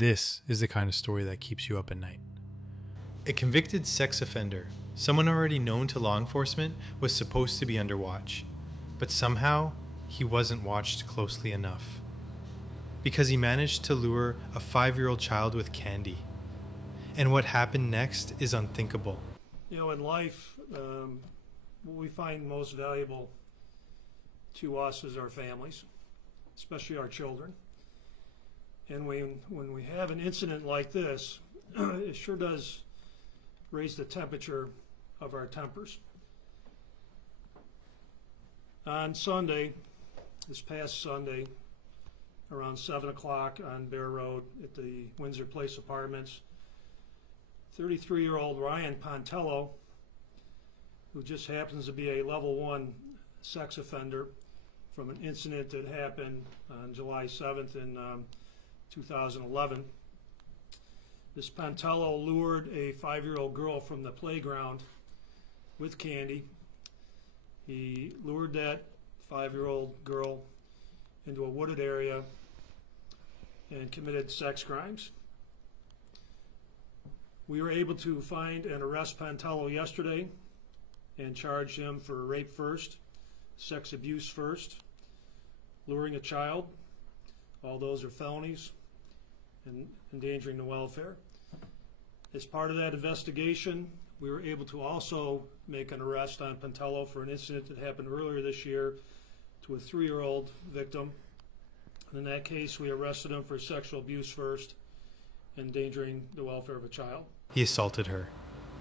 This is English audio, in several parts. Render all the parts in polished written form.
This is the kind of story that keeps you up at night. A convicted sex offender, someone already known to law enforcement, was supposed to be under watch. But somehow, he wasn't watched closely enough. Because he managed to lure a 5-year-old child with candy. And what happened next is unthinkable. You know, in life, what we find most valuable to us is our families, especially our children. And when we have an incident like this, it sure does raise the temperature of our tempers. On Sunday, this past Sunday, around 7 o'clock on Bear Road at the Windsor Place Apartments, 33-year-old Ryan Pontello, who just happens to be a level 1 sex offender from an incident that happened on July 7th in 2011. This Pontello lured a 5-year-old girl from the playground with candy. He lured that 5-year-old girl into a wooded area and committed sex crimes. We were able to find and arrest Pontello yesterday and charge him for rape first, sex abuse first, luring a child. All those are felonies and endangering the welfare. As part of that investigation, we were able to also make an arrest on Pontello for an incident that happened earlier this year to a 3-year-old victim. And in that case, we arrested him for sexual abuse first, endangering the welfare of a child. He assaulted her,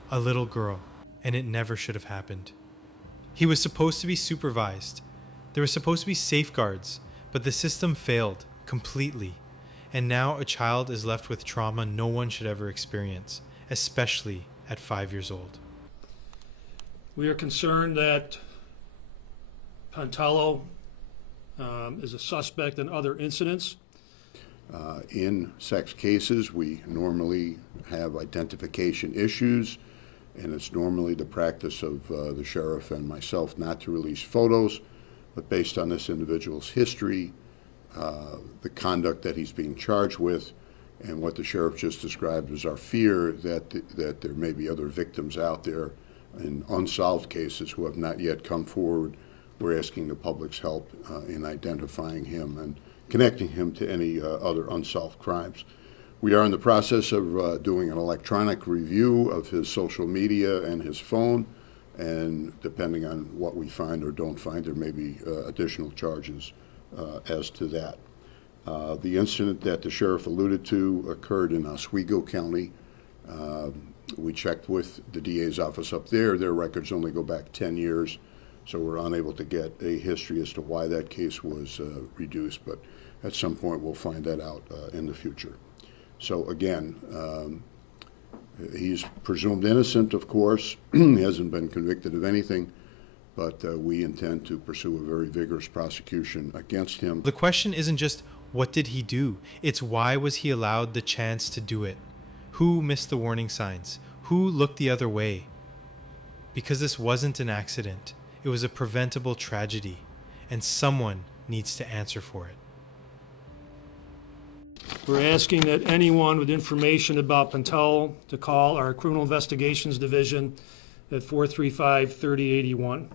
a little girl, and it never should have happened. He was supposed to be supervised. There were supposed to be safeguards, but the system failed completely. And now a child is left with trauma no one should ever experience, especially at 5 years old. We are concerned that Pontello is a suspect in other incidents. In sex cases, we normally have identification issues, and it's normally the practice of the sheriff and myself not to release photos, but based on this individual's history, the conduct that he's being charged with, and what the sheriff just described as our fear that there may be other victims out there in unsolved cases who have not yet come forward. We're asking the public's help in identifying him and connecting him to any other unsolved crimes. We are in the process of doing an electronic review of his social media and his phone, and depending on what we find or don't find, there may be additional charges as to that. The incident that the sheriff alluded to occurred in Oswego County. We checked with the DA's office up there. Their records only go back 10 years, so we're unable to get a history as to why that case was reduced, but at some point we'll find that out in the future. So again, he's presumed innocent, of course. He hasn't been convicted of anything, but we intend to pursue a very vigorous prosecution against him. The question isn't just, what did he do? It's why was he allowed the chance to do it? Who missed the warning signs? Who looked the other way? Because this wasn't an accident. It was a preventable tragedy, and someone needs to answer for it. We're asking that anyone with information about Pontello to call our Criminal Investigations Division at 435-3081.